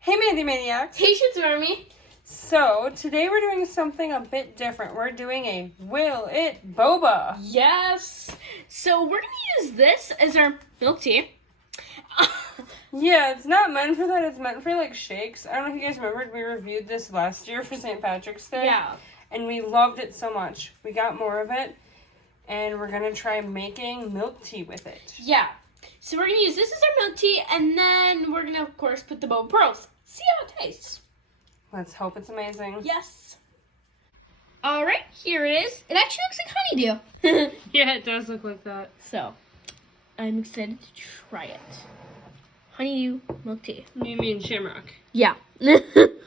Hey Mandi maniacs! Hey Army! So, today we're doing something a bit different. We're doing a Will It Boba. Yes! So we're going to use this as our milk tea. Yeah, it's not meant for that. It's meant for like shakes. I don't know if you guys remembered, we reviewed this last year for St. Patrick's Day. Yeah. And we loved it so much. We got more of it. And we're going to try making milk tea with it. Yeah. So we're going to use this as our milk tea, and then we're going to, of course, put the boba pearls. See how it tastes. Let's hope it's amazing. Yes. All right, here it is. It actually looks like honeydew. Yeah, it does look like that. So, I'm excited to try it. Honeydew milk tea. You mean Shamrock? Yeah. It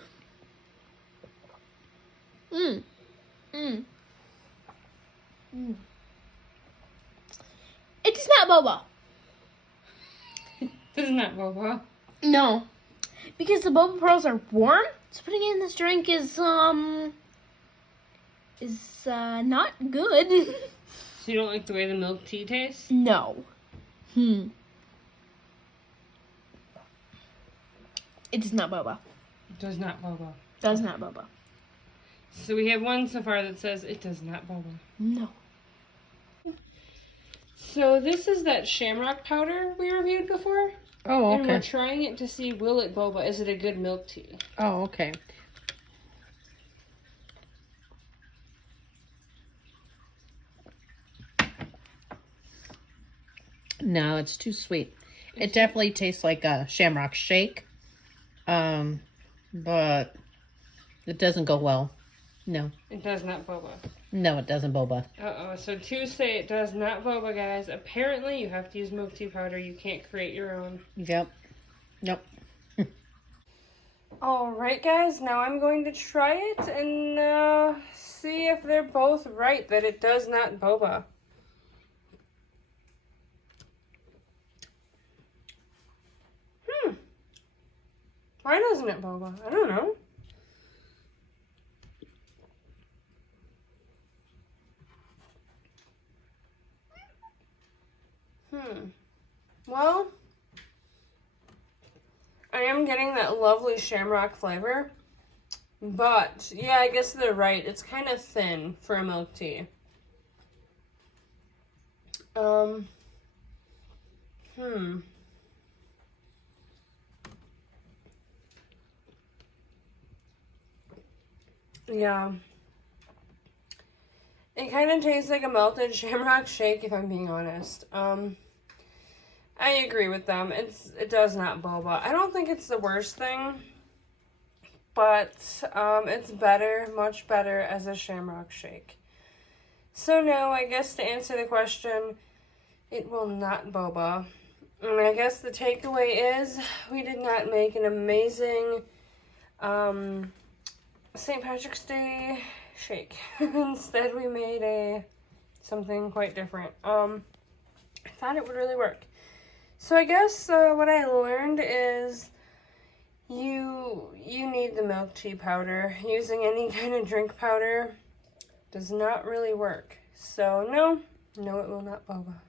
is not boba. This is not boba. No. Because the boba pearls are warm, so putting it in this drink is not good. So you don't like the way the milk tea tastes? No. It is not boba. It does not boba. Does not boba. So we have one so far that says it does not boba. No. So this is that shamrock powder we reviewed before. Oh, And we're okay. trying it to see, will it boba? Is it a good milk tea? Oh, okay. No, it's too sweet. It definitely tastes like a shamrock shake. But it doesn't go well. No. It does not boba. No, it doesn't, boba. Uh-oh, so to say it does not boba, guys, apparently you have to use milk tea powder. You can't create your own. Yep. Nope. Alright, guys, now I'm going to try it and see if they're both right that it does not boba. Why doesn't it boba? I don't know. Well, I am getting that lovely shamrock flavor. But, yeah, I guess they're right. It's kind of thin for a milk tea. Yeah. It kind of tastes like a melted shamrock shake, if I'm being honest. I agree with them. It does not boba. I don't think it's the worst thing, but it's better, much better as a shamrock shake. So no, I guess to answer the question, it will not boba. And I guess the takeaway is we did not make an amazing St. Patrick's Day shake. Instead, we made something quite different. I thought it would really work. So I guess what I learned is you need the milk tea powder. Using any kind of drink powder does not really work. So no, it will not boba.